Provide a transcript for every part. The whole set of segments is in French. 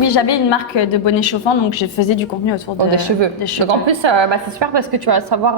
Oui, j'avais une marque de bonnets chauffants, donc je faisais du contenu autour des cheveux. Donc en plus, c'est super parce que tu vas savoir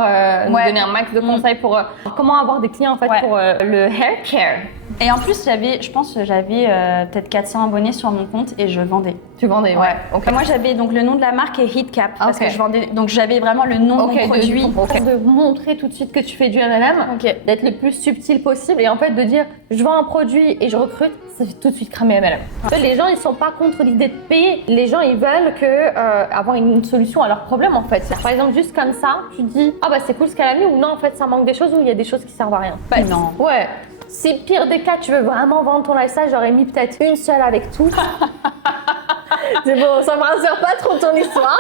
nous donner un max de conseils pour comment avoir des clients en fait pour le hair care. Et en plus, j'avais peut-être 400 abonnés sur mon compte et je vendais. Tu vendais, ouais. Okay. Moi, j'avais donc le nom de la marque est HeatCap parce que je vendais. Donc j'avais vraiment le nom de mon produit. De montrer tout de suite que tu fais du MLM, d'être le plus subtil possible et en fait de dire je vends un produit et je recrute, ça fait tout de suite cramer MLM. Les gens ils sont pas contre l'idée de payer, les gens ils veulent avoir une solution à leurs problèmes en fait. Par exemple juste comme ça, tu dis ah bah c'est cool ce qu'elle a mis ou non en fait ça manque des choses ou il y a des choses qui servent à rien. Bah non. Ouais. Si pire des cas tu veux vraiment vendre ton lifestyle, j'aurais mis peut-être une seule avec tout. C'est bon, ça me rassure pas trop ton histoire.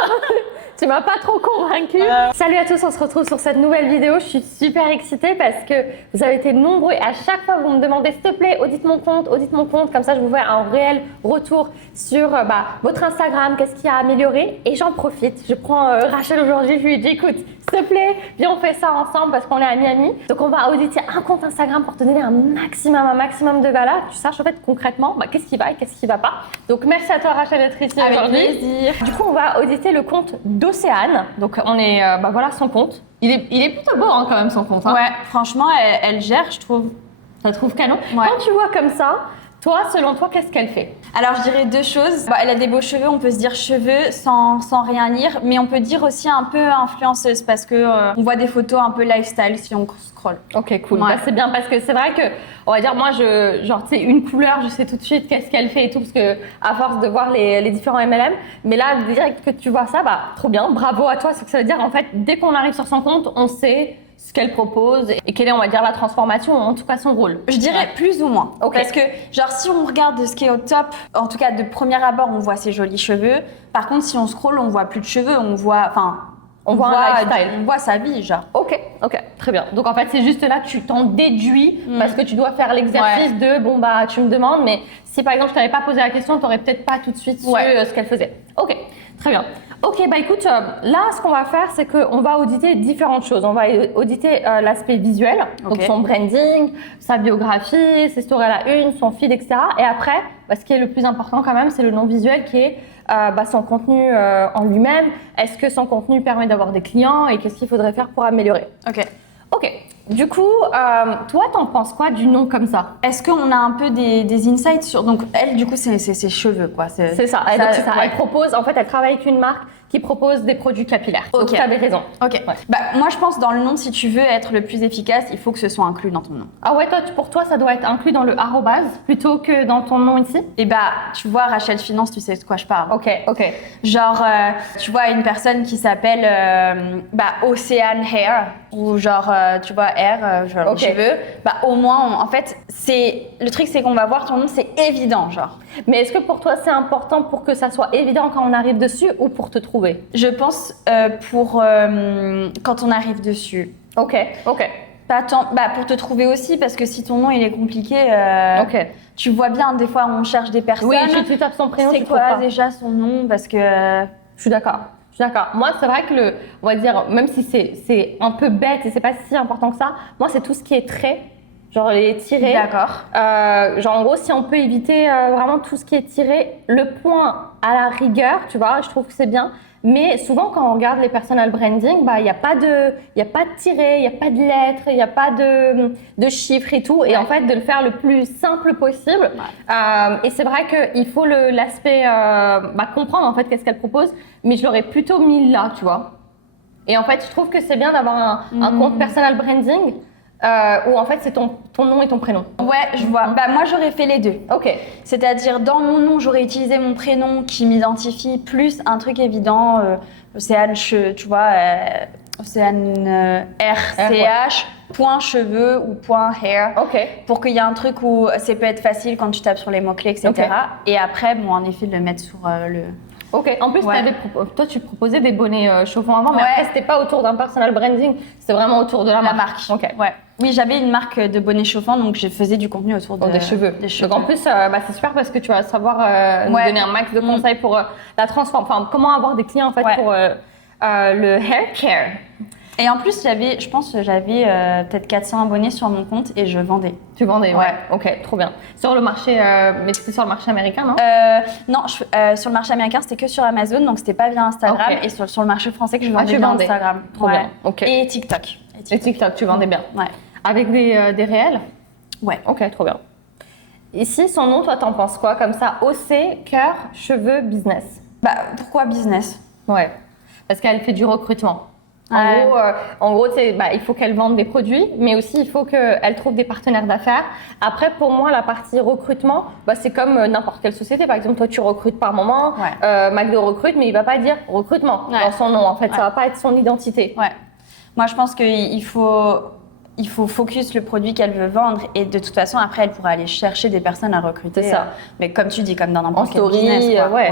Tu m'as pas trop convaincue. Salut à tous, on se retrouve sur cette nouvelle vidéo. Je suis super excitée parce que vous avez été nombreux et à chaque fois vous me demandez s'il te plaît, audite mon compte. Comme ça je vous fais un réel retour sur votre Instagram, qu'est-ce qu'il y a à améliorer. Et j'en profite, je prends Rachel aujourd'hui, je lui dis écoute, s'il te plaît, viens on fait ça ensemble parce qu'on est à Miami. Donc on va auditer un compte Instagram pour te donner un maximum de valeur. Tu saches en fait concrètement qu'est-ce qui va et qu'est-ce qui va pas. Donc merci à toi Rachel d'être ici aujourd'hui. Avec plaisir. Du coup on va auditer le compte d'Océane. Donc on est, voilà son compte. Il est plutôt beau quand même son compte. Hein. Ouais, franchement elle gère je trouve. Ça trouve canon. Ouais. Quand tu vois comme ça, toi, selon toi, qu'est-ce qu'elle fait? Alors, je dirais deux choses. Elle a des beaux cheveux, on peut se dire cheveux sans rien lire, mais on peut dire aussi un peu influenceuse parce que on voit des photos un peu lifestyle si on scrolle. Ok, cool. Ouais. C'est bien parce que c'est vrai que, on va dire, moi, tu sais, une couleur, je sais tout de suite qu'est-ce qu'elle fait et tout parce que à force de voir les différents MLM, mais là, direct que tu vois ça, trop bien, bravo à toi. C'est que ça veut dire, en fait, dès qu'on arrive sur son compte, on sait ce qu'elle propose et quelle est, on va dire, la transformation, ou en tout cas son rôle. Je dirais plus ou moins. Parce que, genre, si on regarde ce qui est au top, en tout cas de premier abord, on voit ses jolis cheveux. Par contre, si on scrolle, on voit plus de cheveux, on voit sa vie, genre. Ok, très bien. Donc en fait, c'est juste là, tu t'en déduis parce que tu dois faire l'exercice de tu me demandes, mais si par exemple je t'avais pas posé la question, tu n'aurais peut-être pas tout de suite su ce qu'elle faisait. Ok, très bien. Ok, écoute, là, ce qu'on va faire, c'est qu'on va auditer différentes choses. On va auditer l'aspect visuel, donc son branding, sa biographie, ses stories à la une, son feed, etc. Et après, ce qui est le plus important quand même, c'est le non visuel qui est son contenu en lui-même. Est-ce que son contenu permet d'avoir des clients et qu'est-ce qu'il faudrait faire pour améliorer? Ok. Du coup, toi, t'en penses quoi du nom comme ça? Est-ce qu'on a un peu des insights sur… Donc, elle, du coup, c'est ses cheveux, quoi. C'est ça. Elle propose… En fait, elle travaille avec une marque qui propose des produits capillaires. Donc, tu avais raison. Ok. Moi, je pense dans le nom, si tu veux être le plus efficace, il faut que ce soit inclus dans ton nom. Ah ouais, pour toi, ça doit être inclus dans le arrobase plutôt que dans ton nom ici? Et tu vois, Rachel Finance, tu sais de quoi je parle. Ok. Genre, tu vois, une personne qui s'appelle Océane Hair, ou genre, tu vois, Hair, genre les cheveux. Au moins, en fait, le truc, c'est qu'on va voir ton nom, c'est évident, genre. Mais est-ce que pour toi, c'est important pour que ça soit évident quand on arrive dessus ou pour te trouver? Je pense pour quand on arrive dessus. Ok. Pas tant, pour te trouver aussi, parce que si ton nom il est compliqué, tu vois bien, des fois on cherche des personnes. Oui, tu tapes son prénom, c'est quoi déjà son nom, parce que… Je suis d'accord. Moi, c'est vrai que on va dire, même si c'est un peu bête et c'est pas si important que ça, moi, c'est tout ce qui est traits. Genre les tirés. D'accord. Genre en gros, si on peut éviter vraiment tout ce qui est tiré, le point à la rigueur, tu vois, je trouve que c'est bien. Mais souvent, quand on regarde les personal branding, il n'y a pas de tiré, il n'y a pas de lettres, il n'y a pas de chiffres et tout. Et en fait, de le faire le plus simple possible. Et c'est vrai qu'il faut l'aspect comprendre en fait qu'est-ce qu'elle propose. Mais je l'aurais plutôt mis là, tu vois. Et en fait, je trouve que c'est bien d'avoir un compte personal branding. Où en fait c'est ton nom et ton prénom. Ouais, je vois. Moi j'aurais fait les deux. Ok. C'est-à-dire dans mon nom j'aurais utilisé mon prénom qui m'identifie plus un truc évident, Océane, tu vois, Océane RCH, point cheveux ou point hair. Ok. Pour qu'il y ait un truc où ça peut être facile quand tu tapes sur les mots-clés, etc. Et après, en effet, de le mettre sur le… Ok, en plus, toi tu proposais des bonnets chauffants avant, mais après c'était pas autour d'un personal branding, c'était vraiment autour de la marque. Ok. Ouais. Oui, j'avais une marque de bonnets chauffants, donc je faisais du contenu autour des cheveux. Donc en plus, c'est super parce que tu vas savoir nous donner un max de conseils pour la transformation, comment avoir des clients en fait pour le hair care. Et en plus, je pense que j'avais peut-être 400 abonnés sur mon compte et je vendais. Tu vendais, ouais. Ok, trop bien. Sur le marché, mais c'était sur le marché américain, non? Non, sur le marché américain, c'était que sur Amazon, donc c'était pas via Instagram. Et sur le marché français que je vendais via Instagram. Trop bien. Ok. Et TikTok. Et TikTok, tu vendais bien. Ouais. Avec des réels? Ouais. Ok, trop bien. Ici, son nom, toi, t'en penses quoi? Comme ça, OC, cœur, cheveux, business. Bah, pourquoi business? Ouais, parce qu'elle fait du recrutement. En gros, il faut qu'elle vende des produits, mais aussi il faut qu'elle trouve des partenaires d'affaires. Après, pour moi, la partie recrutement, c'est comme n'importe quelle société. Par exemple, toi, tu recrutes par moment, McDo recrute, mais il va pas dire recrutement dans son nom. En fait, ça va pas être son identité. Ouais. Moi, je pense qu'il faut focus le produit qu'elle veut vendre et de toute façon, après, elle pourra aller chercher des personnes à recruter. C'est ça. Mais comme tu dis, comme dans n'importe quel story, business. Quoi. Ouais.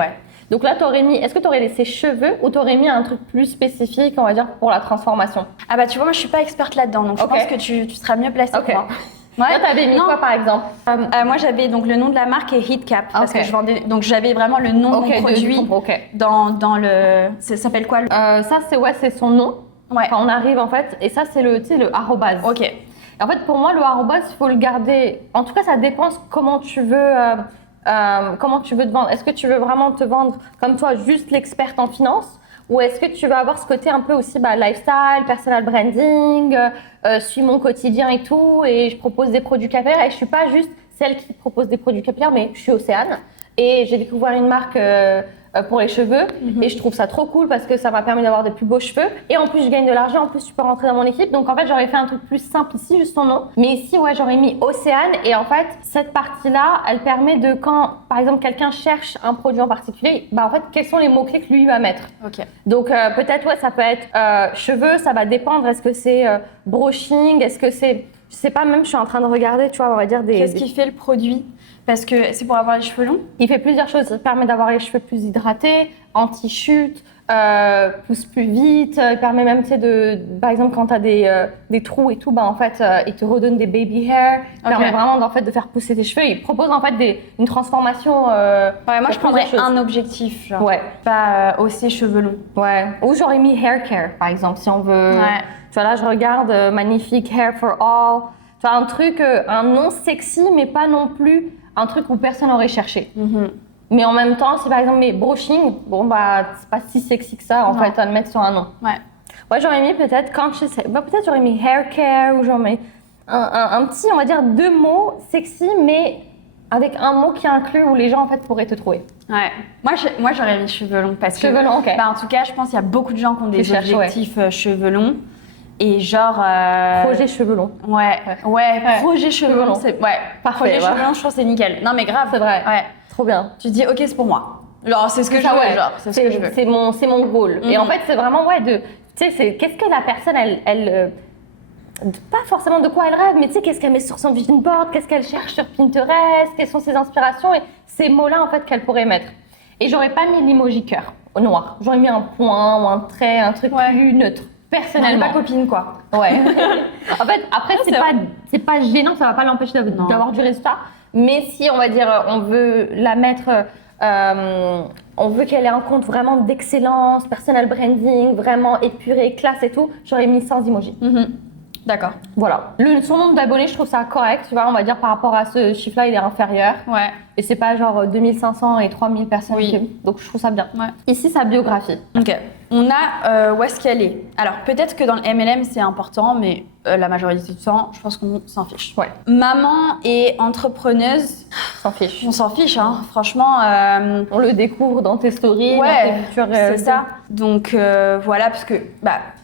Donc là, est-ce que tu aurais laissé cheveux ou tu aurais mis un truc plus spécifique, on va dire, pour la transformation? Ah bah tu vois, moi je suis pas experte là-dedans, donc je pense que tu seras mieux placée que moi. Ouais. Toi, t'avais mis quoi par exemple? Moi j'avais donc le nom de la marque et Heatcap parce que je vendais, donc j'avais vraiment le nom de mon produit dans le. Ça s'appelle quoi? Ça c'est son nom. Ouais. Quand on arrive en fait, et ça c'est le arrobase. Ok. Et en fait pour moi le arrobase il faut le garder. En tout cas ça dépend comment tu veux. Comment tu veux te vendre? Est-ce que tu veux vraiment te vendre comme toi, juste l'experte en finance? Ou est-ce que tu vas avoir ce côté un peu aussi lifestyle, personal branding, suis mon quotidien et tout, et je propose des produits capillaires et je suis pas juste celle qui propose des produits capillaires, mais je suis Océane et j'ai découvert une marque pour les cheveux et je trouve ça trop cool parce que ça m'a permis d'avoir des plus beaux cheveux et en plus je gagne de l'argent, en plus tu peux rentrer dans mon équipe, donc en fait j'aurais fait un truc plus simple ici, juste son nom, mais ici j'aurais mis Océane et en fait cette partie là elle permet de quand par exemple quelqu'un cherche un produit en particulier, en fait quels sont les mots clés que lui va mettre. Ok. Donc peut-être ça peut être cheveux, ça va dépendre, est-ce que c'est brushing, est-ce que c'est, je sais pas, même je suis en train de regarder, tu vois, on va dire Qu'est-ce qui fait le produit? Parce que c'est pour avoir les cheveux longs? Il fait plusieurs choses. Il permet d'avoir les cheveux plus hydratés, anti-chute, pousse plus vite. Il permet même, par exemple, quand tu as des trous et tout, en fait, il te redonne des baby hair. Il permet vraiment de faire pousser tes cheveux. Il propose en fait une transformation. Moi, je prendrais un objectif, genre. Ouais. Pas hausser cheveux longs. Ouais. Ou j'aurais mis hair care, par exemple, si on veut. Ouais. Tu vois, là, je regarde magnifique hair for all. Tu vois, un truc, un nom sexy, mais pas non plus un truc où personne n'aurait cherché. Mais en même temps, si par exemple, brushing, c'est pas si sexy que ça, en fait, à le mettre sur un nom. Ouais, j'aurais mis peut-être, peut-être j'aurais mis hair care, ou j'aurais mis un petit, on va dire, 2 mots sexy, mais avec un mot qui inclut où les gens, en fait, pourraient te trouver. Ouais. Moi, j'aurais mis cheveux longs parce que. Cheveux longs, ok. En tout cas, je pense qu'il y a beaucoup de gens qui ont des objectifs cheveux longs. Et genre. Projet cheveux longs. Ouais, projet cheveux longs. Ouais, parfait. Projet cheveux longs, je trouve c'est nickel. Non, mais grave. C'est vrai. Ouais. Trop bien. Tu te dis, ok, c'est pour moi. Genre, c'est ce que je veux. Genre, c'est ce que je veux. C'est mon goal. Et en fait, c'est vraiment, tu sais, qu'est-ce que la personne, elle pas forcément de quoi elle rêve, mais tu sais, qu'est-ce qu'elle met sur son vision board, qu'est-ce qu'elle cherche sur Pinterest, quelles sont ses inspirations, et ces mots-là, en fait, qu'elle pourrait mettre. Et j'aurais pas mis l'emoji cœur au noir. J'aurais mis un point ou un trait, un truc plus neutre. Personnellement. Pas copine, quoi. Ouais. En fait, après, c'est pas gênant, ça va pas l'empêcher d'avoir du résultat. Mais si, on va dire, on veut la mettre, on veut qu'elle ait un compte vraiment d'excellence, personal branding, vraiment épuré, classe et tout, j'aurais mis sans emoji. D'accord. Voilà. Son nombre d'abonnés, je trouve ça correct, tu vois, on va dire par rapport à ce chiffre-là, il est inférieur. Ouais. Et c'est pas genre 2500 et 3000 personnes. Donc je trouve ça bien. Ouais. Ici, sa biographie. Ok. On a où est-ce qu'elle est. Alors peut-être que dans le MLM c'est important, mais la majorité du temps, je pense qu'on s'en fiche. Ouais. Maman et entrepreneuse. S'en fiche. On s'en fiche, hein. Franchement. On le découvre dans tes stories, dans tes futures. C'est ça. Donc voilà, parce que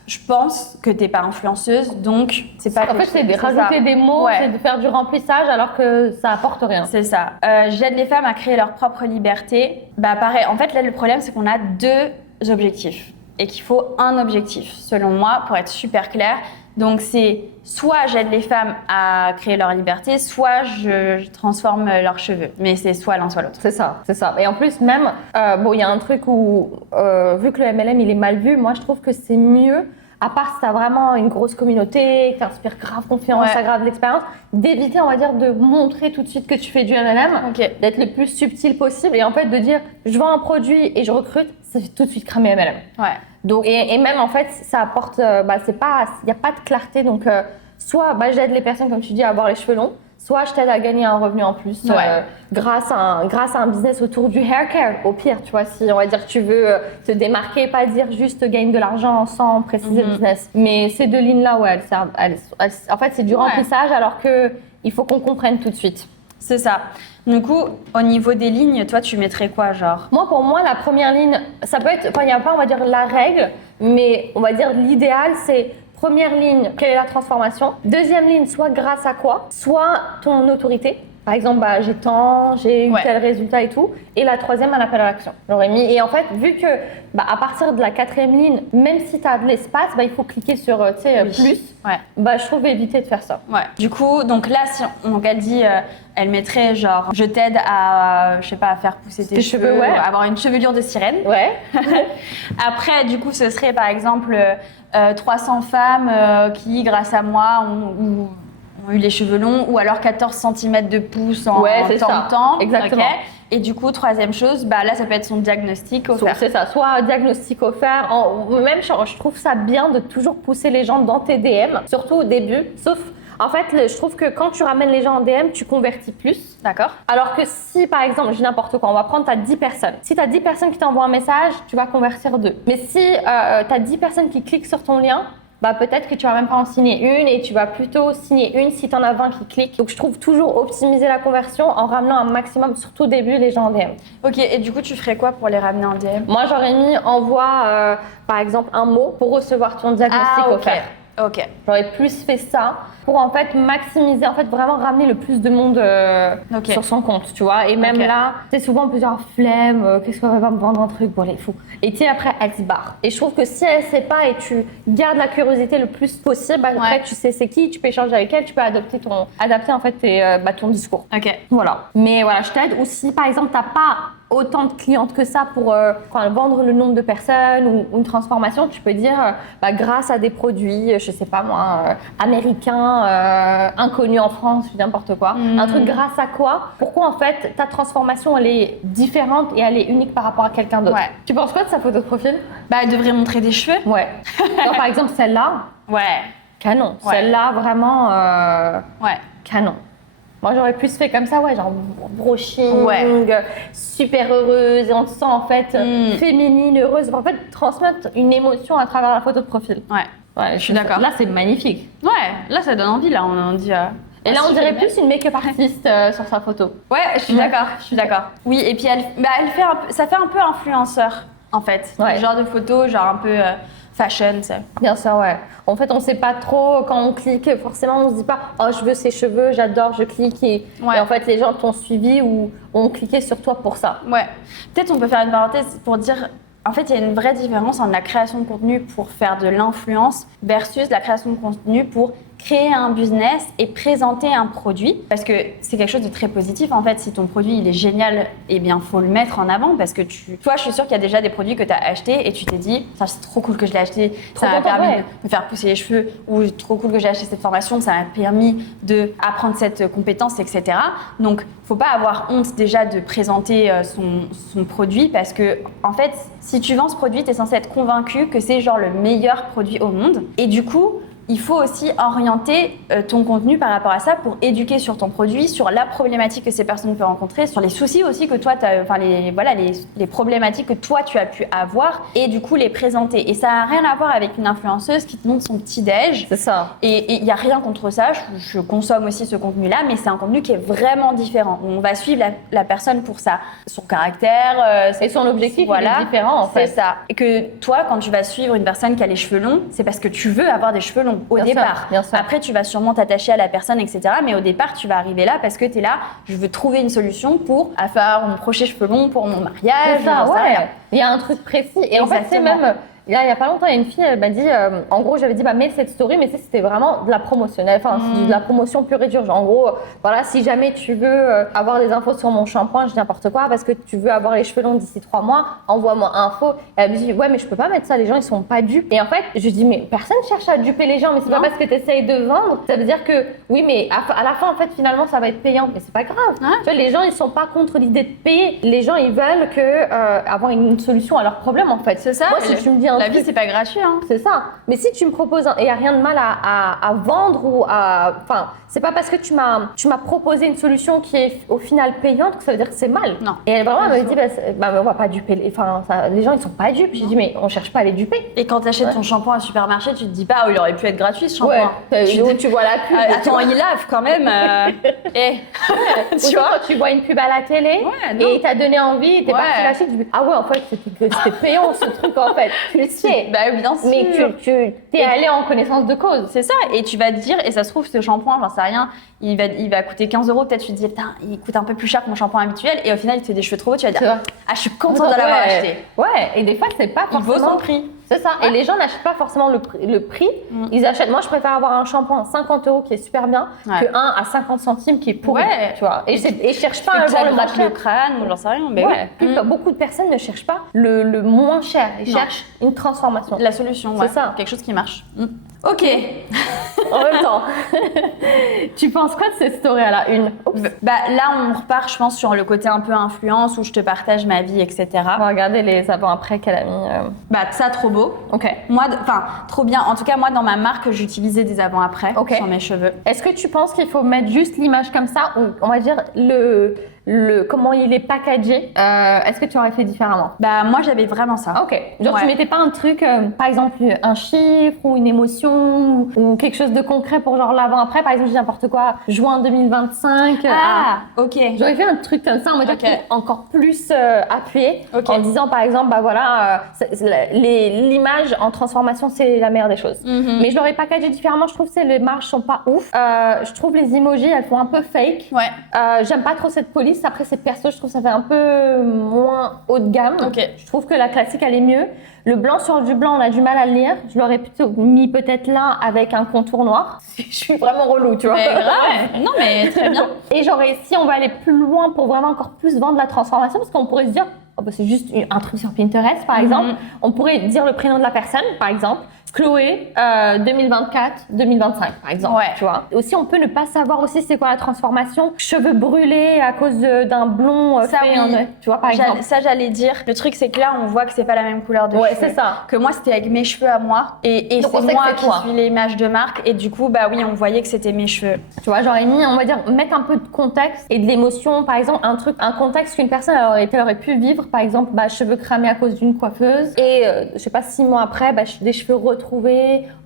je pense que t'es pas influenceuse, donc c'est pas. En fait, c'est de rajouter des mots, c'est de faire du remplissage alors que ça apporte rien. C'est ça. J'aide les femmes à créer leur propre liberté. Pareil. En fait, là, le problème, c'est qu'on a 2 objectifs et qu'il faut un objectif, selon moi, pour être super clair. Donc, c'est soit j'aide les femmes à créer leur liberté, soit je transforme leurs cheveux. Mais c'est soit l'un, soit l'autre. C'est ça, c'est ça. Et en plus, même, il y a un truc où, vu que le MLM, il est mal vu, moi, je trouve que c'est mieux à part si tu as vraiment une grosse communauté, que tu inspires grave confiance, ça grave l'expérience, d'éviter, on va dire, de montrer tout de suite que tu fais du MLM, d'être le plus subtil possible et en fait de dire je vends un produit et je recrute, ça fait tout de suite cramer MLM. Donc, et même en fait, ça apporte, il n'y a pas de clarté. Donc, soit j'aide les personnes, comme tu dis, à avoir les cheveux longs, soit je t'aide à gagner un revenu en plus grâce à un business autour du hair care. Au pire, tu vois, si on va dire que tu veux te démarquer, pas dire juste gagne de l'argent sans préciser le business. Mais ces deux lignes-là, en fait, c'est du remplissage alors qu'il faut qu'on comprenne tout de suite. C'est ça. Du coup, au niveau des lignes, toi, tu mettrais quoi, genre? Pour moi, la première ligne, ça peut être, il n'y a pas, on va dire, la règle, mais on va dire l'idéal, c'est première ligne, quelle est la transformation? Deuxième ligne, soit grâce à quoi? Soit ton autorité. Par exemple, j'ai eu tel résultat et tout. Et la troisième, un appel à l'action. J'aurais mis. Et en fait, vu que à partir de la quatrième ligne, même si tu as de l'espace, il faut cliquer sur plus. Je trouve éviter de faire ça. Du coup, donc là, si elle dit, elle mettrait genre, je t'aide à, je sais pas, à faire pousser tes cheveux, à avoir une chevelure de sirène. Après, du coup, ce serait par exemple 300 femmes qui, grâce à moi, ont eu les cheveux longs, ou alors 14 cm de pouce en temps. Exactement. Et du coup, troisième chose, là, ça peut être son diagnostic offert. C'est ça, soit diagnostic offert, même je trouve ça bien de toujours pousser les gens dans tes DM, surtout au début, sauf... En fait, je trouve que quand tu ramènes les gens en DM, tu convertis plus. D'accord. Alors que si, par exemple, j'ai n'importe quoi, on va prendre, tu as 10 personnes. Si tu as 10 personnes qui t'envoient un message, tu vas convertir 2. Mais si tu as 10 personnes qui cliquent sur ton lien, peut-être que tu vas même pas en signer une et tu vas plutôt signer une si tu en as 20 qui cliquent. Donc, je trouve toujours optimiser la conversion en ramenant un maximum, surtout au début, les gens en DM. Ok, et du coup, tu ferais quoi pour les ramener en DM? Moi, j'aurais mis envoie, par exemple, un mot pour recevoir ton diagnostic offert. Ok. J'aurais plus fait ça pour en fait maximiser, en fait vraiment ramener le plus de monde sur son compte, tu vois. Et même là, c'est souvent plusieurs flemmes, qu'est-ce qu'on va me vendre un truc, bon, il faut. Et tu sais, après, elle se barre. Et je trouve que si elle sait pas et tu gardes la curiosité le plus possible, après tu sais c'est qui, tu peux échanger avec elle, tu peux adapter en fait ton discours. Ok. Voilà. Mais voilà, je t'aide. Ou si par exemple t'as pas autant de clientes que ça pour vendre le nombre de personnes ou une transformation, tu peux dire grâce à des produits, je sais pas moi, américains, inconnus en France, n'importe quoi. Un truc grâce à quoi? Pourquoi en fait ta transformation elle est différente et elle est unique par rapport à quelqu'un d'autre? Tu penses quoi de sa photo de profil? Elle devrait montrer des cheveux. Genre, par exemple celle-là. Canon. Celle-là vraiment. Canon. Moi, j'aurais plus fait comme ça, genre brushing, super heureuse, et on se sent en fait féminine, heureuse. En fait, transmettre une émotion à travers la photo de profil. Je suis d'accord. Là, c'est magnifique. Là, ça donne envie, là, on dit... Et là, on dirait plus une make-up artiste sur sa photo. Je suis d'accord. Oui, et puis elle fait ça fait un peu influenceur, en fait. Le genre de photo, genre un peu... fashion, ça. Bien sûr, En fait, on sait pas trop quand on clique. Forcément, on se dit pas « Oh, je veux ces cheveux, j'adore, je clique. » Et en fait, les gens t'ont suivi ou ont cliqué sur toi pour ça. Peut-être on peut faire une parenthèse pour dire... En fait, il y a une vraie différence entre la création de contenu pour faire de l'influence versus la création de contenu pour créer un business et présenter un produit, parce que c'est quelque chose de très positif en fait. Si ton produit il est génial, eh bien faut le mettre en avant, parce que toi je suis sûre qu'il y a déjà des produits que tu as achetés et tu t'es dit ça c'est trop cool que je l'ai acheté, ça m'a permis de me faire pousser les cheveux, ou trop cool que j'ai acheté cette formation, ça m'a permis d'apprendre cette compétence, etc. Donc faut pas avoir honte déjà de présenter son produit, parce que en fait si tu vends ce produit, tu es censé être convaincu que c'est genre le meilleur produit au monde, et du coup il faut aussi orienter ton contenu par rapport à ça pour éduquer sur ton produit, sur la problématique que ces personnes peuvent rencontrer, sur les soucis aussi que toi, les problématiques que toi tu as pu avoir, et du coup les présenter. Et ça n'a rien à voir avec une influenceuse qui te montre son petit déj. C'est ça. Et il n'y a rien contre ça, je consomme aussi ce contenu-là, mais c'est un contenu qui est vraiment différent. On va suivre la personne pour son caractère. Et son objectif il est différent en fait. C'est ça. Et que toi, quand tu vas suivre une personne qui a les cheveux longs, c'est parce que tu veux avoir des cheveux longs. Au départ. Bien sûr. Après, tu vas sûrement t'attacher à la personne, etc. Mais au départ, tu vas arriver là parce que tu es là, je veux trouver une solution pour faire mon prochain cheveux longs pour mon mariage. C'est ça, Il y a un truc précis. Et en fait, c'est même Il y a pas longtemps, il y a une fille, elle m'a dit, en gros, j'avais dit, mets cette story, mais c'était vraiment de la promotionnelle, enfin, c'est de la promotion pure et dure. Genre, en gros, voilà, si jamais tu veux avoir des infos sur mon shampoing, je dis n'importe quoi, parce que tu veux avoir les cheveux longs d'ici 3 mois, envoie-moi info. Elle me dit, ouais, mais je peux pas mettre ça, les gens, ils sont pas dupes. Et en fait, je dis, mais personne cherche à duper les gens, mais c'est pas parce que tu essayes de vendre, ça veut dire que, oui, mais à la fin, en fait, finalement, ça va être payant, mais c'est pas grave. Tu vois, les gens, ils sont pas contre l'idée de payer. Les gens, ils veulent avoir une solution à leurs problèmes, en fait. C'est ça. Moi, si tu me dis la vie, c'est pas gratuit. Hein. C'est ça. Mais si tu me proposes, et il n'y a rien de mal à vendre ou à. Enfin, c'est pas parce que tu m'as proposé une solution qui est au final payante que ça veut dire que c'est mal. Non. Et elle me dit, on va pas duper. Enfin, les gens, ils sont pas dupes. J'ai dit, mais on cherche pas à les duper. Et quand tu achètes ton shampoing au supermarché, tu te dis pas, il aurait pu être gratuit ce shampoing. Tu vois la pub. Attends, il lave quand même. Tu vois, quand tu vois une pub à la télé et t'as donné envie, t'es parti l'acheter, tu dis, ah ouais, en fait, c'était payant ce truc, en fait. Tu le sais. Bah, bien sûr. Mais tu t'es allé en connaissance de cause. C'est ça. Et tu vas te dire, et ça se trouve, ce shampoing, j'en sais rien, il va coûter 15 €. Peut-être tu te dis, putain, il coûte un peu plus cher que mon shampoing habituel. Et au final, il te fait des cheveux trop hauts. Tu vas dire, je suis contente de l'avoir acheté. Ouais, et des fois, c'est pas forcément. Il vaut son prix. C'est ça. Et les gens n'achètent pas forcément le prix. Ils achètent. Moi, je préfère avoir un shampoing à 50 € qui est super bien que un à 50 centimes qui est pourri. Tu vois. Et je cherche pas à avoir le moins cher. Le crâne ou j'en sais rien. Mais beaucoup de personnes ne cherchent pas le moins cher. Ils cherchent une transformation. La solution, c'est ça. Quelque chose qui marche. Ok. En même temps, tu penses quoi de cette story à la une? Bah, là, on repart, je pense, sur le côté un peu influence où je te partage ma vie, etc. On va regarder les avant-après qu'elle a mis. Bah, ça, trop beau. Ok. Moi, trop bien. En tout cas, moi, dans ma marque, j'utilisais des avant-après sur mes cheveux. Est-ce que tu penses qu'il faut mettre juste l'image comme ça ou on va dire comment il est packagé? Est-ce que tu aurais fait différemment? Bah, moi, j'avais vraiment ça. Ok. Genre, tu mettais pas un truc, par exemple, un chiffre ou une émotion ou quelque chose de concret pour genre l'avant-après. Par exemple, je dis n'importe quoi, juin 2025. Ok. J'aurais fait un truc comme ça, on va dire encore plus appuyé, en disant par exemple, bah voilà, l'image en transformation, c'est la meilleure des choses. Mais je l'aurais packagé différemment. Je trouve que les marges sont pas ouf. Je trouve les emojis, elles font un peu fake. J'aime pas trop cette police. Après, c'est perso, je trouve que ça fait un peu moins haut de gamme. Je trouve que la classique, elle est mieux. Le blanc sur du blanc, on a du mal à le lire. Je l'aurais plutôt mis peut-être là avec un contour noir. Je suis vraiment relou, tu vois. Mais grave. Non, mais très bien. Et si on va aller plus loin pour vraiment encore plus vendre la transformation, parce qu'on pourrait se dire, c'est juste un truc sur Pinterest, par exemple. On pourrait dire le prénom de la personne, par exemple. Chloé, 2024-2025, par exemple. Tu vois. Aussi, on peut ne pas savoir aussi c'est quoi la transformation. Cheveux brûlés à cause d'un blond tu vois, par exemple. Ça, j'allais dire. Le truc, c'est que là, on voit que c'est pas la même couleur de cheveux. C'est ça. Que moi, c'était avec mes cheveux à moi. Et c'est moi qui suis l'image de marque. Et du coup, bah oui, on voyait que c'était mes cheveux. Tu vois, j'aurais mis, on va dire, mettre un peu de contexte et de l'émotion. Par exemple, un contexte qu'une personne aurait pu vivre. Par exemple, cheveux cramés à cause d'une coiffeuse. Et, je sais pas, 6 mois après, des cheveux retrouvés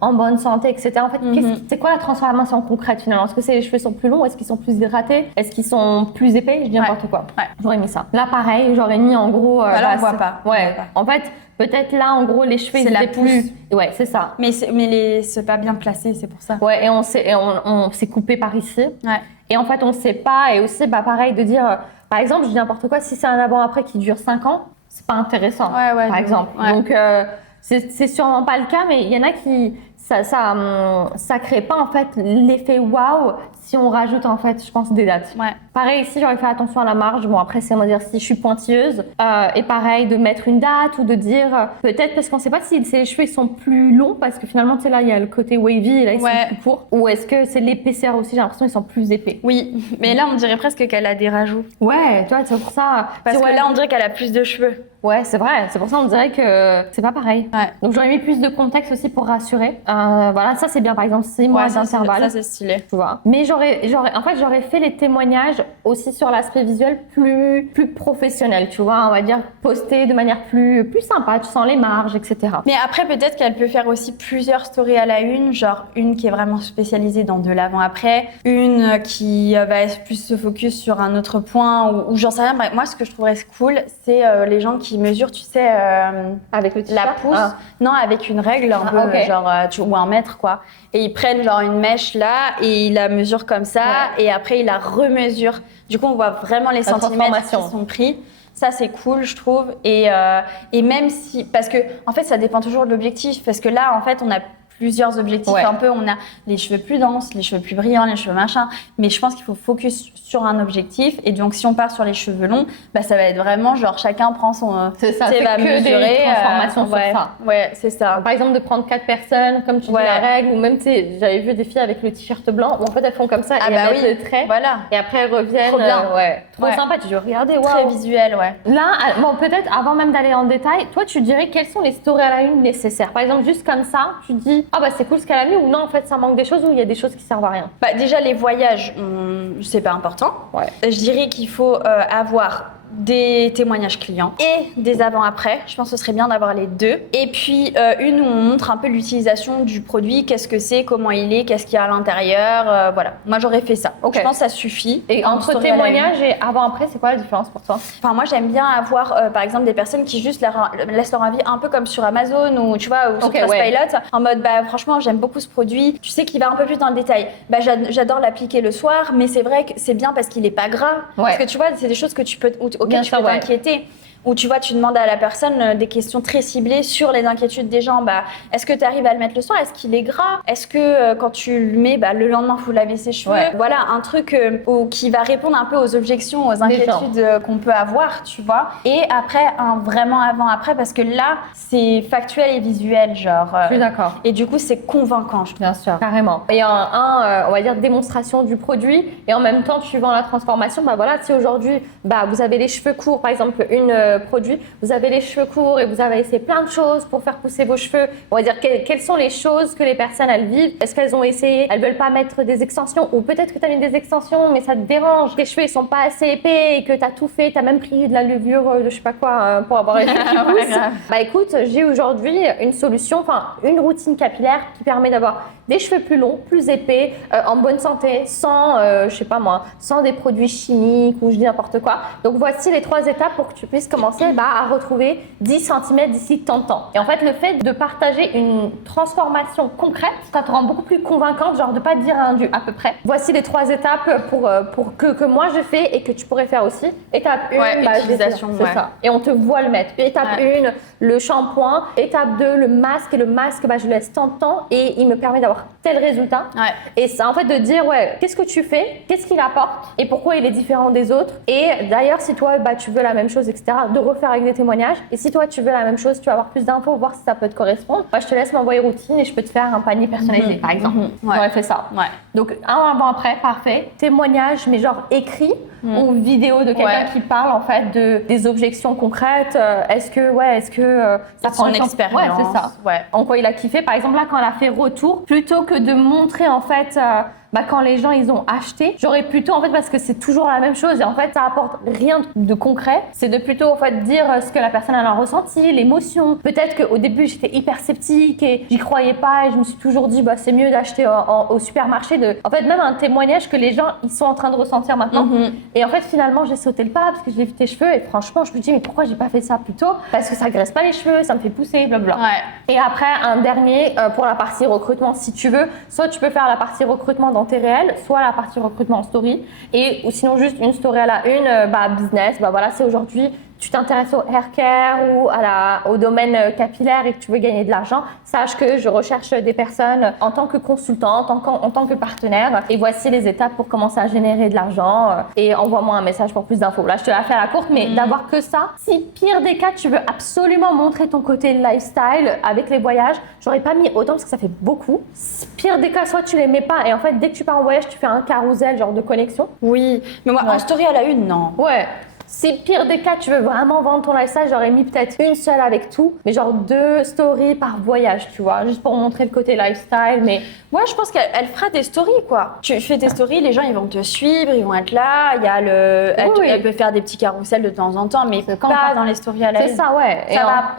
en bonne santé, etc. En fait, c'est quoi la transformation concrète finalement? Est-ce que les cheveux sont plus longs? Est-ce qu'ils sont plus hydratés? Est-ce qu'ils sont plus épais? Je dis n'importe quoi. J'aurais mis ça. Là, pareil, j'aurais mis en gros. Là, on voit pas. En fait, peut-être là, en gros, les cheveux, c'est la plus. Ouais, c'est ça. Mais c'est pas bien placé, c'est pour ça. Ouais, et on s'est coupé par ici. Et en fait, on sait pas. Et aussi, pareil, de dire, par exemple, je dis n'importe quoi, si c'est un avant-après qui dure 5 ans, c'est pas intéressant. Par exemple. Donc, c'est sûrement pas le cas, mais il y en a qui ça crée pas en fait l'effet waouh si on rajoute en fait, je pense, des dates. Pareil ici, j'aurais fait attention à la marge. Bon après, c'est on va dire si je suis pointilleuse et pareil de mettre une date ou de dire peut-être parce qu'on sait pas si les cheveux ils sont plus longs parce que finalement tu sais là il y a le côté wavy et là ils sont plus courts ou est-ce que c'est l'épaisseur aussi, j'ai l'impression qu'ils sont plus épais. Oui, mais là on dirait presque qu'elle a des rajouts. Ouais, tu vois, c'est pour ça. Parce que là on dirait qu'elle a plus de cheveux. Ouais, c'est vrai. C'est pour ça on dirait que c'est pas pareil. Donc j'aurais mis plus de contexte aussi pour rassurer. Voilà, ça c'est bien. Par exemple, 6 mois d'intervalle. Ça c'est stylé. Tu vois. Mais j'aurais fait les témoignages aussi sur l'aspect visuel plus professionnel. Tu vois, on va dire posté de manière plus sympa. Tu sens les marges, etc. Mais après peut-être qu'elle peut faire aussi plusieurs stories à la une, genre une qui est vraiment spécialisée dans de l'avant-après, une qui va plus se focus sur un autre point ou j'en sais rien. Bref, moi ce que je trouverais cool, c'est les gens qui mesurent, tu sais, avec le la pouce, non, avec une règle un peu, genre, ou un mètre, quoi. Et ils prennent genre une mèche là et ils la mesurent comme ça et après ils la remesurent. Du coup, on voit vraiment les centimètres qui sont pris. Ça, c'est cool, je trouve. Et même si... Parce que, en fait, ça dépend toujours de l'objectif. Parce que là, en fait, on a plusieurs objectifs. Un peu, on a les cheveux plus denses, les cheveux plus brillants, les cheveux machin. Mais je pense qu'il faut focus sur un objectif. Et donc, si on part sur les cheveux longs, bah, ça va être vraiment genre chacun prend son... C'est ça, c'est va que mesurer, des transformations sur ça. Ouais, c'est ça. Par exemple, de prendre 4 personnes, comme tu dis, la règle, ou même, tu sais, j'avais vu des filles avec le t-shirt blanc, où en fait, elles font comme ça, et elles mettent le trait. Voilà. Et après, elles reviennent. Trop bien. Trop sympa, tu dis, regardez, waouh. Très visuel, Là, bon, peut-être avant même d'aller en détail, toi, tu dirais quelles sont les stories à la une nécessaires? Par exemple, juste comme ça, tu dis, ah bah c'est cool ce qu'elle a mis, ou non, en fait, ça manque des choses, ou il y a des choses qui servent à rien? Bah, déjà, les voyages, c'est pas important. Je dirais qu'il faut avoir des témoignages clients et des avant-après. Je pense que ce serait bien d'avoir les deux. Et puis, une où on montre un peu l'utilisation du produit, qu'est-ce que c'est, comment il est, qu'est-ce qu'il y a à l'intérieur. Voilà. Moi, j'aurais fait ça. Je pense que ça suffit. Et entre témoignages et avant-après, c'est quoi la différence pour toi? Enfin, moi, j'aime bien avoir, par exemple, des personnes qui juste laissent leur avis un peu comme sur Amazon ou, tu vois, ou sur Trustpilot, en mode, bah, franchement, j'aime beaucoup ce produit. Tu sais qu'il va un peu plus dans le détail. Bah, j'adore l'appliquer le soir, mais c'est vrai que c'est bien parce qu'il est pas gras. Parce que tu vois, c'est des choses que tu peux, auxquelles tu peux t'inquiéter. Ou tu vois, tu demandes à la personne des questions très ciblées sur les inquiétudes des gens. Bah, est-ce que tu arrives à le mettre le soir? Est-ce qu'il est gras? Est-ce que quand tu le mets, bah, le lendemain, il faut laver ses cheveux? Voilà, un truc qui va répondre un peu aux objections, aux inquiétudes qu'on peut avoir, tu vois. Et après, un vraiment avant-après, parce que là, c'est factuel et visuel, genre. Je suis d'accord. Et du coup, c'est convaincant, je trouve. Bien sûr, carrément. Et on va dire, démonstration du produit. Et en même temps, tu vends la transformation. Bah voilà, si aujourd'hui, bah, vous avez les cheveux courts, par exemple, produit, vous avez les cheveux courts et vous avez essayé plein de choses pour faire pousser vos cheveux. On va dire quelles sont les choses que les personnes elles vivent. Est-ce qu'elles ont essayé? Elles veulent pas mettre des extensions, ou peut-être que tu as mis des extensions mais ça te dérange. Tes cheveux ils sont pas assez épais et que tu as tout fait, tu as même pris de la levure de je sais pas quoi pour avoir les cheveux qui poussent. Bah écoute, j'ai aujourd'hui une solution, enfin une routine capillaire qui permet d'avoir des cheveux plus longs, plus épais, en bonne santé, sans je sais pas moi, sans des produits chimiques ou je dis n'importe quoi. Donc voici les 3 étapes pour que tu puisses commencer à retrouver 10 cm d'ici tant de temps. Et en fait, le fait de partager une transformation concrète, ça te rend beaucoup plus convaincante, genre de pas dire un du à peu près. Voici les 3 étapes pour que moi je fais et que tu pourrais faire aussi. Étape 1, utilisation, c'est ça. Et on te voit le mettre. Étape 1, le shampoing. Étape 2, le masque. Et le masque, je laisse tant de temps et il me permet d'avoir tel résultat. Et ça, en fait, de dire, qu'est-ce que tu fais? Qu'est-ce qu'il apporte? Et pourquoi il est différent des autres? Et d'ailleurs, si toi, tu veux la même chose, etc., de refaire avec des témoignages. Et si toi, tu veux la même chose, tu vas avoir plus d'infos, voir si ça peut te correspondre. Moi, je te laisse m'envoyer routine et je peux te faire un panier personnalisé, par exemple. J'aurais fait ça. Donc, un avant-après, parfait. Témoignage, mais genre écrit ou vidéo de quelqu'un qui parle, en fait, des objections concrètes. Est-ce que ça prend son expérience? C'est ça. En quoi il a kiffé. Par exemple, là, quand elle a fait retour, plutôt que de montrer, en fait, quand les gens ils ont acheté, j'aurais plutôt en fait, parce que c'est toujours la même chose et en fait ça apporte rien de concret, c'est de plutôt en fait dire ce que la personne elle a ressenti, l'émotion. Peut-être qu'au début j'étais hyper sceptique et j'y croyais pas et je me suis toujours dit c'est mieux d'acheter au supermarché, en fait même un témoignage que les gens ils sont en train de ressentir maintenant. Et en fait finalement j'ai sauté le pas parce que j'ai vu tes cheveux et franchement je me dis mais pourquoi j'ai pas fait ça plus tôt? Parce que ça graisse pas les cheveux, ça me fait pousser, blablabla. Et après un dernier pour la partie recrutement, si tu veux, soit tu peux faire la partie recrutement dans tes réels, soit la partie recrutement en story, ou sinon juste une story à la une, business, voilà, c'est aujourd'hui tu t'intéresses au hair care ou au domaine capillaire et que tu veux gagner de l'argent, sache que je recherche des personnes en tant que consultante, en tant que partenaire, et voici les étapes pour commencer à générer de l'argent et envoie-moi un message pour plus d'infos. Là, je te la fais à la courte, mais d'avoir que ça. Si pire des cas, tu veux absolument montrer ton côté lifestyle avec les voyages, j'aurais pas mis autant parce que ça fait beaucoup. Si pire des cas, soit tu les mets pas et en fait, dès que tu pars en voyage, tu fais un carousel genre de connexion. Oui, mais moi, en story à la une, non. Si pire des cas, tu veux vraiment vendre ton lifestyle, j'aurais mis peut-être une seule avec tout, mais genre 2 stories par voyage, tu vois, juste pour montrer le côté lifestyle. Mais moi, je pense qu'elle fera des stories, quoi. Tu fais des stories, les gens, ils vont te suivre, ils vont être là. Il y a elle peut faire des petits carousels de temps en temps, mais pas dans les stories à la une. C'est ça,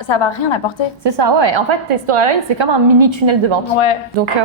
Ça va rien apporter. C'est ça, En fait, tes stories à la une, c'est comme un mini tunnel de vente. Donc,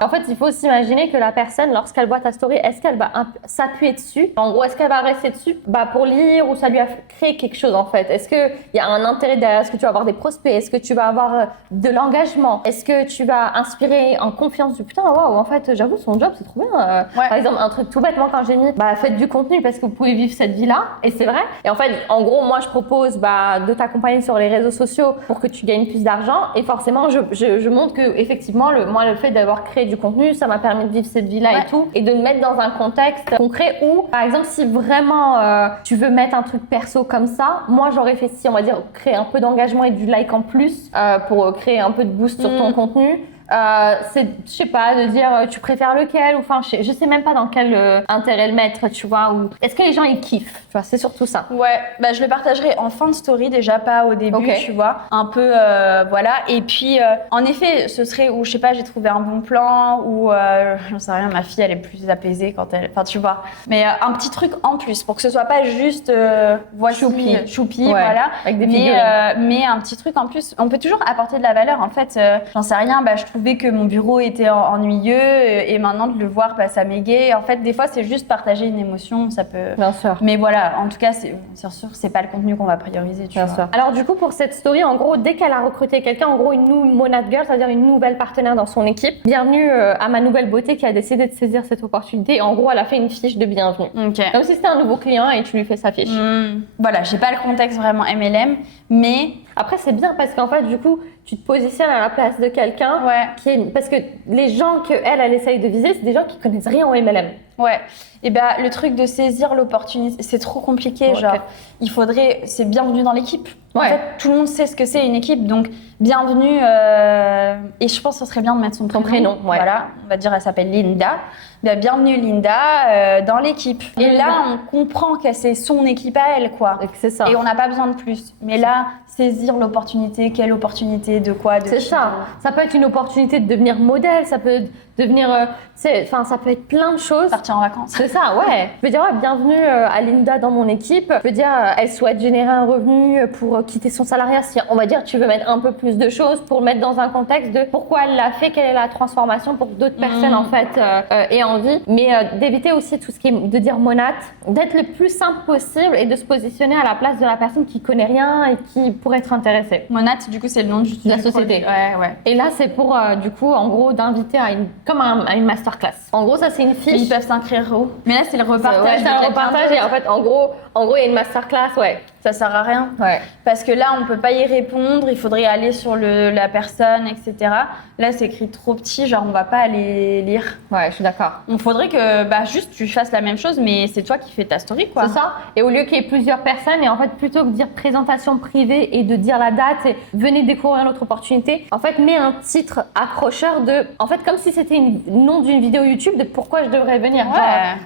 En fait, il faut s'imaginer que la personne, lorsqu'elle voit ta story, est-ce qu'elle va s'appuyer dessus? En gros, est-ce qu'elle va rester dessus pour lire où ça lui a créé quelque chose en fait. Est-ce qu'il y a un intérêt derrière? Est-ce que tu vas avoir des prospects? Est-ce que tu vas avoir de l'engagement? Est-ce que tu vas inspirer en confiance du putain, waouh, en fait, j'avoue, son job, c'est trop bien. Par exemple, un truc tout bête, moi, quand j'ai mis, faites du contenu parce que vous pouvez vivre cette vie-là, et c'est vrai. Et en fait, en gros, moi, je propose de t'accompagner sur les réseaux sociaux pour que tu gagnes plus d'argent, et forcément, je montre que, effectivement, moi, le fait d'avoir créé du contenu, ça m'a permis de vivre cette vie-là et tout, et de me mettre dans un contexte concret où, par exemple, si vraiment tu veux mettre un truc perso comme ça, moi, j'aurais fait, si on va dire, créer un peu d'engagement et du like en plus pour créer un peu de boost sur ton contenu. C'est, je sais pas, de dire tu préfères lequel, ou enfin, je sais même pas dans quel intérêt le mettre, tu vois, ou est-ce que les gens ils kiffent, tu vois, c'est surtout ça. Ouais, je le partagerai en fin de story, déjà pas au début, tu vois, un peu, voilà, et puis en effet, ce serait où, je sais pas, j'ai trouvé un bon plan, ou j'en sais rien, ma fille elle est plus apaisée quand elle, enfin tu vois, mais un petit truc en plus, pour que ce soit pas juste voici, choupi, voilà, avec des mais un petit truc en plus, on peut toujours apporter de la valeur, en fait, j'en sais rien, je trouve que mon bureau était ennuyeux et maintenant de le voir, ça m'égaye. En fait, des fois, c'est juste partager une émotion, ça peut... Bien sûr. Mais voilà, en tout cas, c'est sûr, c'est pas le contenu qu'on va prioriser, tu vois. Bien sûr. Alors du coup, pour cette story, en gros, dès qu'elle a recruté quelqu'un, en gros, une Monat Girl, c'est-à-dire une nouvelle partenaire dans son équipe, bienvenue à ma nouvelle beauté qui a décidé de saisir cette opportunité. En gros, elle a fait une fiche de bienvenue. Comme si c'était un nouveau client et tu lui fais sa fiche. Voilà, j'ai pas le contexte vraiment MLM, mais... Après, c'est bien parce qu'en fait, du coup, tu te positionnes à la place de quelqu'un qui est... Parce que les gens qu'elle essaye de viser, c'est des gens qui connaissent rien au MLM. Ouais. Et le truc de saisir l'opportunité, c'est trop compliqué. Genre, il faudrait... C'est bienvenue dans l'équipe. En fait, tout le monde sait ce que c'est une équipe, donc bienvenue. Et je pense que ce serait bien de mettre son prénom. Voilà, on va dire, elle s'appelle Linda. Bienvenue Linda dans l'équipe. Et là, on comprend que c'est son équipe à elle, quoi. C'est ça. Et on n'a pas besoin de plus. Mais là, saisir l'opportunité, quelle opportunité, de quoi, de C'est ça. Ça peut être une opportunité de devenir modèle, ça peut devenir, ça peut être plein de choses. Partir en vacances. C'est ça, ouais. Je veux dire, bienvenue à Linda dans mon équipe. Je veux dire, elle souhaite générer un revenu pour quitter son salariat. Si on va dire, tu veux mettre un peu plus de choses pour le mettre dans un contexte de pourquoi elle l'a fait, quelle est la transformation pour que d'autres personnes en fait aient envie. Mais d'éviter aussi tout ce qui est de dire monate, d'être le plus simple possible et de se positionner à la place de la personne qui connaît rien et qui pourrait être intéressée. Monate, du coup, c'est le nom de la société. Ouais. Et là, c'est pour, du coup, en gros, d'inviter à une masterclass. En gros, ça, c'est une fiche. Mais ils peuvent s'inscrire où? Mais là, c'est le repartage. C'est un repartage et en fait, en gros, il y a une masterclass, Ça sert à rien. Parce que là, on peut pas y répondre, il faudrait aller sur la personne, etc. Là, c'est écrit trop petit, genre on va pas aller lire. Ouais, je suis d'accord. Il faudrait que juste tu fasses la même chose, mais c'est toi qui fais ta story, quoi. C'est ça. Et au lieu qu'il y ait plusieurs personnes, et en fait, plutôt que de dire présentation privée et de dire la date et venez découvrir notre opportunité, en fait, mets un titre accrocheur en fait, comme si c'était le nom d'une vidéo YouTube de pourquoi je devrais venir. Genre,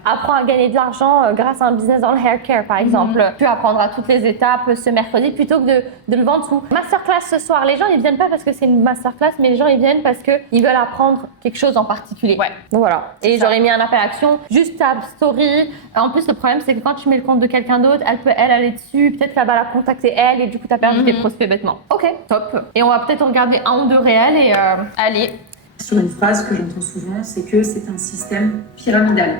apprends à gagner de l'argent grâce à un business dans le hair care, par exemple. Tu apprendras toutes les étapes ce mercredi plutôt que de le vendre sous masterclass ce soir. Les gens ils viennent pas parce que c'est une masterclass, mais les gens ils viennent parce que ils veulent apprendre quelque chose en particulier. Donc voilà. Et j'aurais mis un appel à action, juste ta story. En plus le problème c'est que quand tu mets le compte de quelqu'un d'autre, elle peut aller dessus, peut-être qu'elle va la contacter elle et du coup t'as perdu tes prospects bêtement. Ok, top. Et on va peut-être regarder un ou deux réels et allez. Sur une phrase que j'entends souvent, c'est que c'est un système pyramidal.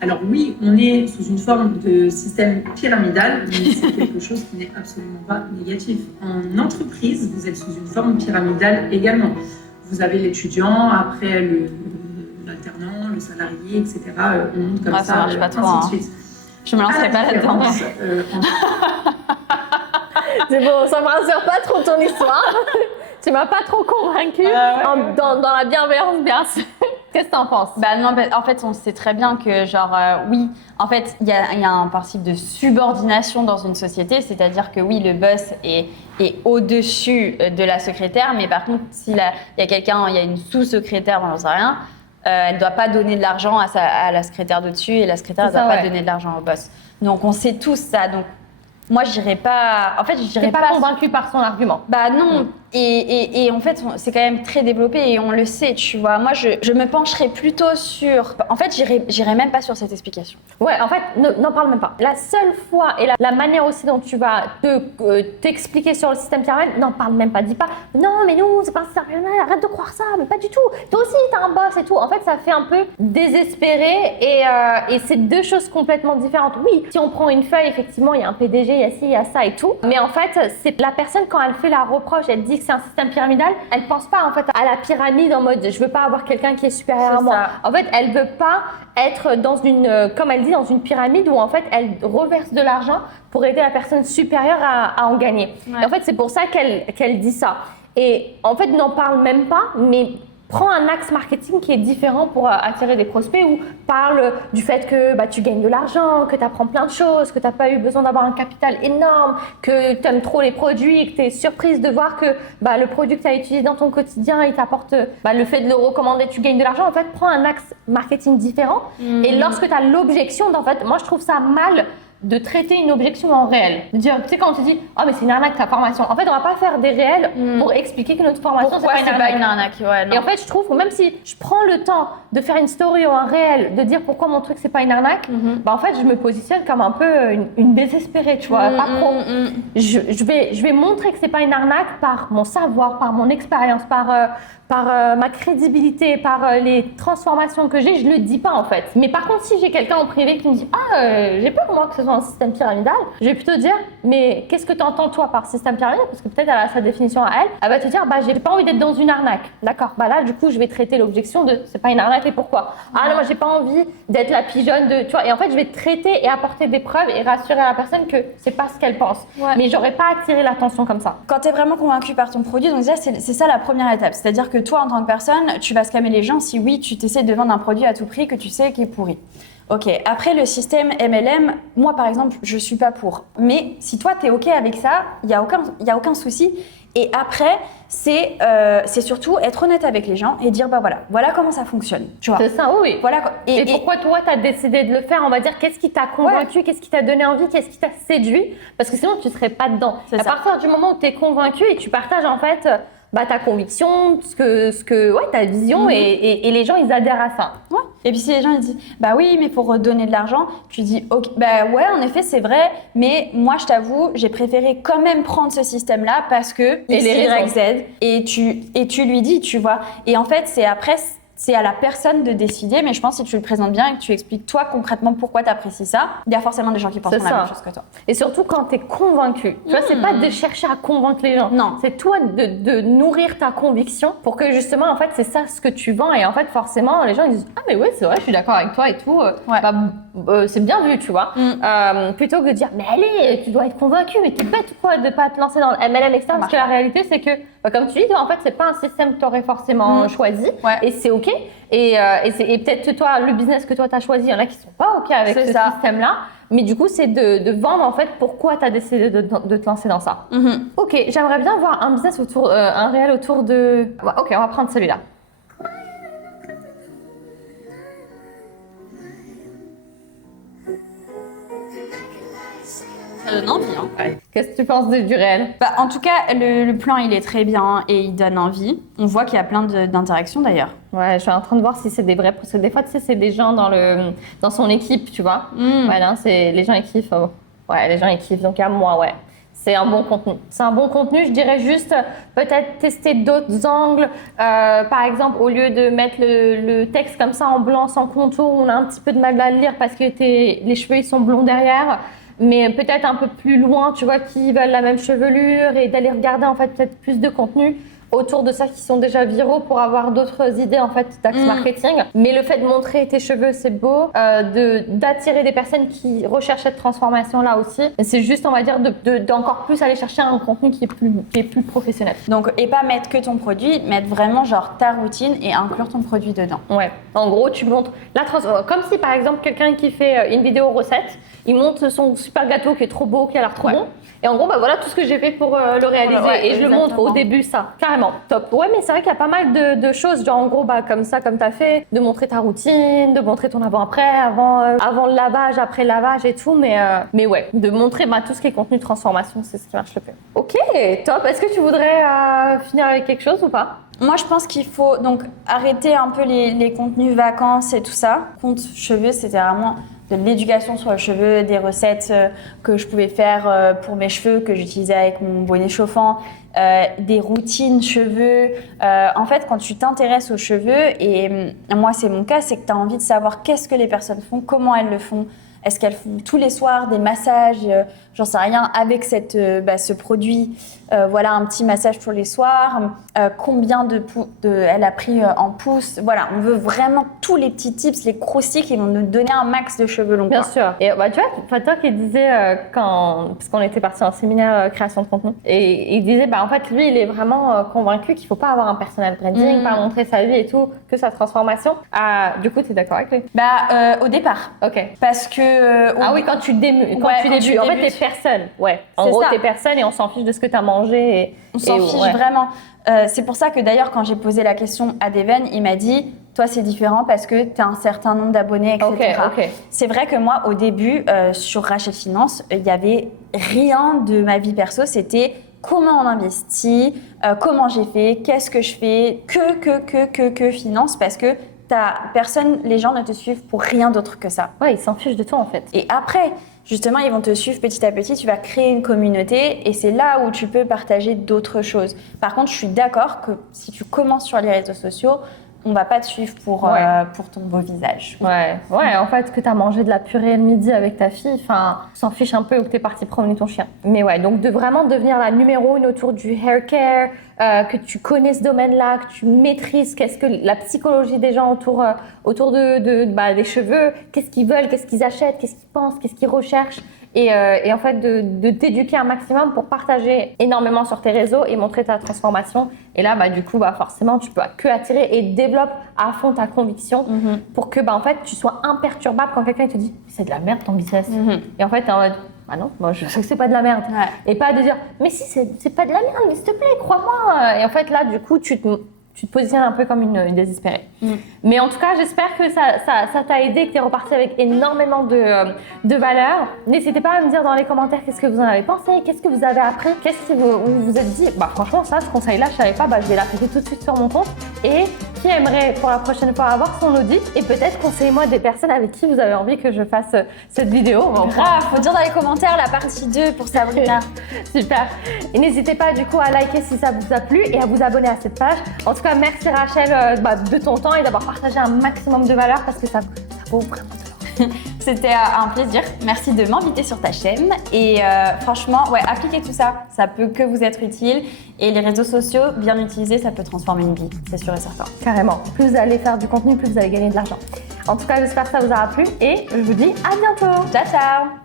Alors oui, on est sous une forme de système pyramidal, mais c'est quelque chose qui n'est absolument pas négatif. En entreprise, vous êtes sous une forme pyramidale également. Vous avez l'étudiant, après l'alternant, le salarié, etc. On monte comme ça marche pas trop, ainsi de suite. Je me lancerai pas là-dedans. C'est bon, ça me rassure pas trop ton histoire. Tu m'as pas trop convaincue dans la bienveillance, bien sûr. Qu'est-ce que t'en penses? Non, en fait, on sait très bien que, oui, en fait, il y a un principe de subordination dans une société, c'est-à-dire que oui, le boss est au-dessus de la secrétaire, mais par contre, s'il y a quelqu'un, il y a une sous-secrétaire, j'en sais rien, elle ne doit pas donner de l'argent à la secrétaire de-dessus et la secrétaire ne doit pas donner de l'argent au boss. Donc, on sait tous ça. Donc, moi, j'irais pas. En fait, je dirais pas convaincue par son argument. Non. Et en fait, c'est quand même très développé et on le sait, tu vois. Moi, je me pencherais plutôt sur... En fait, j'irais même pas sur cette explication. Ouais, en fait, n'en parle même pas. La seule fois et la manière aussi dont tu vas t'expliquer sur le système pyramidal, n'en parle même pas. Dis pas, non, mais nous, c'est pas un système pyramidal, arrête de croire ça, mais pas du tout. Toi aussi, t'as un boss et tout. En fait, ça fait un peu désespéré et c'est deux choses complètement différentes. Oui, si on prend une feuille, effectivement, il y a un PDG, il y a ci, il y a ça et tout. Mais en fait, c'est la personne, quand elle fait la reproche, elle dit que c'est un système pyramidal, elle pense pas en fait à la pyramide en mode je veux pas avoir quelqu'un qui est supérieur à moi. En fait, elle veut pas être dans une, comme elle dit, dans une pyramide où en fait elle reverse de l'argent pour aider la personne supérieure à en gagner. Ouais. Et en fait, c'est pour ça qu'elle dit ça. Et en fait, n'en parle même pas, mais prends un axe marketing qui est différent pour attirer des prospects ou parle du fait que tu gagnes de l'argent, que tu apprends plein de choses, que tu n'as pas eu besoin d'avoir un capital énorme, que tu aimes trop les produits et que tu es surprise de voir que le produit que tu as utilisé dans ton quotidien, il t'apporte le fait de le recommander, tu gagnes de l'argent. En fait, prends un axe marketing différent et lorsque tu as l'objection, en fait, moi je trouve ça mal de traiter une objection en réel. De dire, tu sais, quand on te dit « Oh, mais c'est une arnaque ta formation », en fait, on va pas faire des réels pour expliquer que notre formation, c'est pas une arnaque. Ouais, non. Et en fait, je trouve que même si je prends le temps de faire une story ou un réel, de dire pourquoi mon truc, c'est pas une arnaque, en fait, je me positionne comme un peu une désespérée, tu vois, pas trop. Je vais montrer que c'est pas une arnaque par mon savoir, par mon expérience, par ma crédibilité, par les transformations que j'ai, je le dis pas en fait. Mais par contre, si j'ai quelqu'un en privé qui me dit j'ai peur moi que ce soit un système pyramidal, je vais plutôt dire mais qu'est-ce que tu entends toi par système pyramidal, parce que peut-être elle a sa définition à elle va te dire j'ai pas envie d'être dans une arnaque. D'accord, là du coup je vais traiter l'objection de c'est pas une arnaque et pourquoi. Ah non, moi j'ai pas envie d'être la pigeonne de, tu vois, et en fait je vais traiter et apporter des preuves et rassurer la personne que c'est pas ce qu'elle pense. Mais j'aurais pas attiré l'attention comme ça. Quand tu es vraiment convaincu par ton produit, donc déjà c'est ça la première étape, c'est-à-dire que toi en tant que personne, tu vas scammer les gens si oui, tu t'essaies de vendre un produit à tout prix que tu sais qui est pourri. Ok, après le système MLM, moi par exemple, je suis pas pour. Mais si toi t'es ok avec ça, il y a aucun souci. Et après, c'est surtout être honnête avec les gens et dire voilà comment ça fonctionne. Tu vois. C'est ça, oui. Voilà. Et pourquoi toi t'as décidé de le faire? On va dire qu'est-ce qui t'a convaincu, qu'est-ce qui t'a donné envie, qu'est-ce qui t'a séduit? Parce que sinon tu serais pas dedans. À partir du moment où t'es convaincu et tu partages en fait ta conviction, ta vision et les gens ils adhèrent à ça. Ouais. Et puis si les gens ils disent oui mais il faut redonner de l'argent, tu dis ok ouais en effet c'est vrai, mais moi je t'avoue j'ai préféré quand même prendre ce système là parce que X, Y, Z et tu lui dis, tu vois, et en fait c'est à la personne de décider, mais je pense que si tu le présentes bien et que tu expliques toi concrètement pourquoi tu apprécies ça, il y a forcément des gens qui pensent la même chose que toi. Et surtout quand tu es convaincu. Tu vois, c'est pas de chercher à convaincre les gens. Non. C'est toi de nourrir ta conviction pour que justement, en fait, c'est ça ce que tu vends. Et en fait, forcément, les gens ils disent « Ah mais ouais, c'est vrai, je suis d'accord avec toi et tout. C'est bien vu, tu vois. Plutôt que de dire « Mais allez, tu dois être convaincu, mais t'es bête ou quoi de pas te lancer dans le MLM, etc. » Parce que la réalité, c'est que, comme tu dis, en fait, c'est pas un système que tu aurais forcément choisi. Et c'est OK. Et peut-être que toi, le business que toi tu as choisi, il y en a qui sont pas OK avec ce système-là. Mais du coup, c'est de vendre en fait pourquoi tu as décidé de te lancer dans ça. OK, j'aimerais bien voir un business un réel autour de... OK, on va prendre celui-là. Ça donne envie, hein. Ouais. Qu'est-ce que tu penses du réel? En tout cas, le plan, il est très bien et il donne envie. On voit qu'il y a plein d'interactions d'ailleurs. Ouais, je suis en train de voir si c'est des vrais, parce que des fois, tu sais, c'est des gens dans son équipe, tu vois. Voilà, c'est les gens ils kiffent. Ouais, les gens ils kiffent. Donc à moi, ouais. C'est un bon contenu. C'est un bon contenu. Je dirais juste peut-être tester d'autres angles. Par exemple, au lieu de mettre le texte comme ça en blanc sans contour, on a un petit peu de mal à le lire parce que les cheveux ils sont blonds derrière. Mais peut-être un peu plus loin, tu vois, qui veulent la même chevelure et d'aller regarder en fait peut-être plus de contenu autour de ça qui sont déjà viraux pour avoir d'autres idées en fait d'axe marketing. Mais le fait de montrer tes cheveux, c'est beau, d'attirer des personnes qui recherchent cette transformation là aussi. Et c'est juste, on va dire, d'encore plus aller chercher un contenu qui est plus professionnel. Donc, et pas mettre que ton produit, mettre vraiment genre ta routine et inclure ton produit dedans. Ouais. En gros, tu montres comme si par exemple quelqu'un qui fait une vidéo recette, il montre son super gâteau qui est trop beau, qui a l'air trop bon. Et en gros, voilà tout ce que j'ai fait pour le réaliser. Et je le montre au début, ça, carrément. Carrément, top. Ouais, mais c'est vrai qu'il y a pas mal de choses, genre en gros, comme ça, comme tu as fait, de montrer ta routine, de montrer ton avant-après, avant le lavage, après le lavage et tout, mais ouais, de montrer tout ce qui est contenu de transformation, c'est ce qui marche le plus. Ok, top. Est-ce que tu voudrais finir avec quelque chose ou pas? Moi, je pense qu'il faut donc arrêter un peu les contenus vacances et tout ça. Compte cheveux, c'était vraiment de l'éducation sur les cheveux, des recettes que je pouvais faire pour mes cheveux, que j'utilisais avec mon bonnet chauffant, des routines cheveux. En fait, quand tu t'intéresses aux cheveux, et moi c'est mon cas, c'est que tu as envie de savoir qu'est-ce que les personnes font, comment elles le font. Est-ce qu'elles font tous les soirs des massages, j'en sais rien, avec ce produit, voilà un petit massage tous les soirs, combien elle a pris en pouces, voilà, on veut vraiment tous les petits tips, les croustilles qui vont nous donner un max de cheveux longs. Bien sûr. Et tu vois, Fatok il disait parce qu'on était parti en séminaire création de contenu, et il disait en fait lui il est vraiment convaincu qu'il faut pas avoir un personal branding, pas montrer sa vie et tout, que sa transformation. Du coup, tu es d'accord avec lui? Au départ. Ok. Parce que oui, quand tu débutes. En fait, t'es personne. Ouais. En gros, t'es personne et on s'en fiche de ce que t'as mangé. On s'en fiche vraiment. C'est pour ça que d'ailleurs, quand j'ai posé la question à Deven, il m'a dit « Toi, c'est différent parce que tu as un certain nombre d'abonnés, etc. » C'est vrai que moi, au début, sur Rachel Finance, il n'y avait rien de ma vie perso. C'était comment on investit, comment j'ai fait, qu'est-ce que je fais, que finance, parce que personne, les gens ne te suivent pour rien d'autre que ça. Ouais, ils s'en fichent de toi en fait. Et après, justement, ils vont te suivre petit à petit, tu vas créer une communauté et c'est là où tu peux partager d'autres choses. Par contre, je suis d'accord que si tu commences sur les réseaux sociaux, on va pas te suivre pour ton beau visage. Ouais, en fait, que tu as mangé de la purée le midi avec ta fille, on s'en fiche un peu, ou que tu es parti promener ton chien. Mais ouais, donc de vraiment devenir la numéro 1 autour du hair care, que tu connais ce domaine-là, que tu maîtrises qu'est-ce que la psychologie des gens autour des cheveux, qu'est-ce qu'ils veulent, qu'est-ce qu'ils achètent, qu'est-ce qu'ils pensent, qu'est-ce qu'ils recherchent. Et en fait, de t'éduquer un maximum pour partager énormément sur tes réseaux et montrer ta transformation. Et là, du coup, forcément, tu peux que attirer et développe à fond ta conviction pour que, en fait, tu sois imperturbable quand quelqu'un te dit « c'est de la merde ton business ». Et en fait, t'es en mode « ah non, moi je sais que c'est pas de la merde ». Et pas de dire « mais si, c'est pas de la merde, mais s'il te plaît, crois-moi ». Et en fait, là, du coup, tu te positionnes un peu comme une désespérée. Mais en tout cas, j'espère que ça t'a aidé, que tu es reparti avec énormément de valeur. N'hésitez pas à me dire dans les commentaires qu'est-ce que vous en avez pensé, qu'est-ce que vous avez appris, qu'est-ce que vous vous êtes dit. Franchement, ça, ce conseil-là, je savais pas, je vais l'appliquer tout de suite sur mon compte. Et qui aimerait pour la prochaine fois avoir son audit et peut-être conseillez-moi des personnes avec qui vous avez envie que je fasse cette vidéo. Faut dire dans les commentaires la partie 2 pour Sabrina. Super. Et n'hésitez pas du coup à liker si ça vous a plu et à vous abonner à cette page. En tout cas, merci Rachel de ton temps et d'avoir partagé un maximum de valeur parce que ça vaut vraiment de l'or. C'était un plaisir. Merci de m'inviter sur ta chaîne. Et franchement, appliquez tout ça. Ça peut que vous être utile. Et les réseaux sociaux, bien utilisés, ça peut transformer une vie. C'est sûr et certain. Carrément. Plus vous allez faire du contenu, plus vous allez gagner de l'argent. En tout cas, j'espère que ça vous aura plu et je vous dis à bientôt. Ciao, ciao.